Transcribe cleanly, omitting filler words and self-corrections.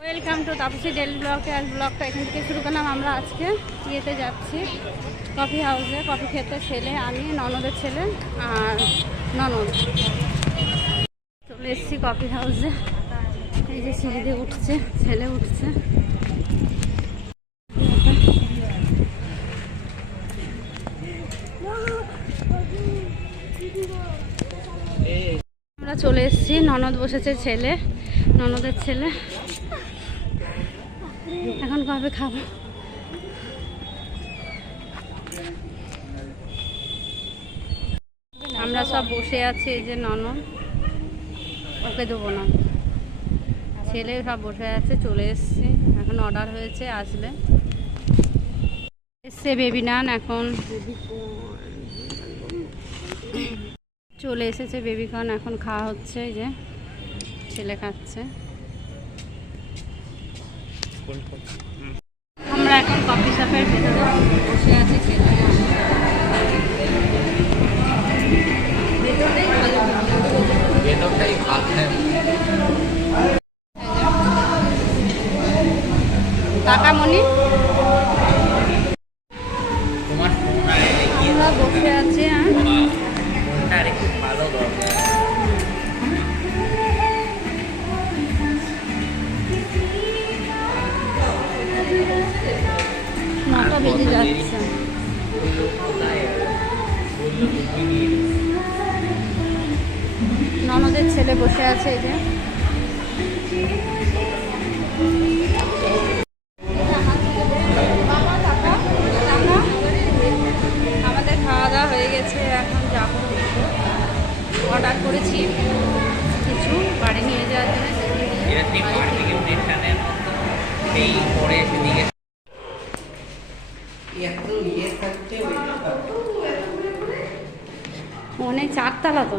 Welcome to Tapasi daily ব্লগে। আর ব্লগটা এখান থেকে শুরু করলাম। আমরা আজকে ইয়েতে যাচ্ছি কফি হাউসে কফি খেতে। ছেলে, আমি, ননদের ছেলে আর ননদ চলে এসেছি কফি হাউসে। এই যে সিঁড়ি দিয়ে উঠছে, ছেলে উঠছে। আমরা চলে এসেছি, ননদ বসেছে, ছেলে, ননদের ছেলে। এখন কবে খাবো? আমরা সব বসে আছি। এই যে ননদ, ওকে দেবো না, ছেলে সব বসে আছে। চলে এসছে, এখন অর্ডার হয়েছে, আসবে। এসছে বেবি নান, এখন চলে এসেছে বেবিকর্ন, এখন খাওয়া হচ্ছে। এই যে ছেলে খাচ্ছে। আমরা এখন কফি শপের ভেতরে বসে আছি। ছেলে কাকামণি, আমরা বসে আছি। নটা বেজে যাচ্ছে। ননদের ছেলে বসে আছে। এই যে আমাদের খাওয়া দাওয়া হয়ে গেছে, এখন যাবো। অর্ডার করেছি কিছু বাড়ি নিয়ে যাওয়ার জন্য। অনেক চারতলা তো।